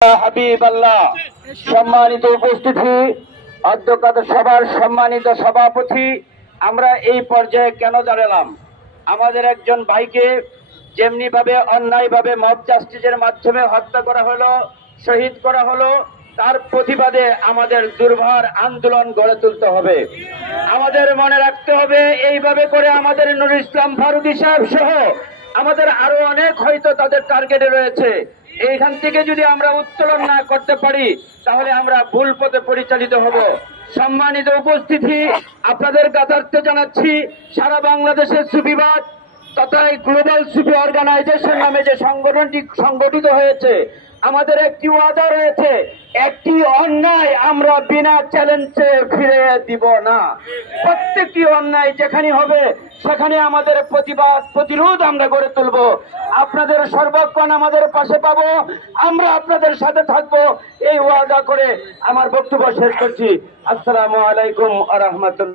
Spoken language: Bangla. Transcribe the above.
হাবিবাল্লাহ, সম্মানিত উপস্থিতি, অধ্যক্ষ সভার সম্মানিত সভাপতি, আমরা এই পর্যায়ে কেন দাঁড়ালাম? আমাদের একজন ভাইকে যেমনি ভাবে অন্যায়ভাবে মব জাস্টিসের মাধ্যমে হত্যা করা হলো, শহীদ করা হলো, তার প্রতিবাদে আমাদের দুর্বার আন্দোলন গড়ে তুলতে হবে। আমাদের মনে রাখতে হবে, এইভাবে করে আমাদের নুরুল ইসলাম ফারুকী সাহেব সহ আমাদের আরো অনেক হয়তো তাদের টার্গেটে রয়েছে। এইখান থেকে যদি আমরা উত্তোলন না করতে পারি তাহলে আমরা ভুল পথে পরিচালিত হব। সম্মানিত উপস্থিতি, আপনাদের কাতার্থে জানাচ্ছি, সারা বাংলাদেশের সুফিবাদ তথা গ্লোবাল সুফি অর্গানাইজেশন নামে যে সংগঠনটি সংগঠিত হয়েছে, আমাদের একটি ওয়াদা রয়েছে, একটি অন্যায় আমরা বিনা চ্যালেঞ্জে ফিরে দিব না। প্রত্যেকটি অন্যায় যেখানে হবে সেখানে আমাদের প্রতিবাদ প্রতিরোধ আমরা গড়ে তুলব। আপনাদের সর্বক্ষণ আমাদের পাশে পাবো, আমরা আপনাদের সাথে থাকবো, এই ওয়াদা করে আমার বক্তব্য শেষ করছি। আসসালামু আলাইকুম ওয়া রাহমাতুল্লাহ।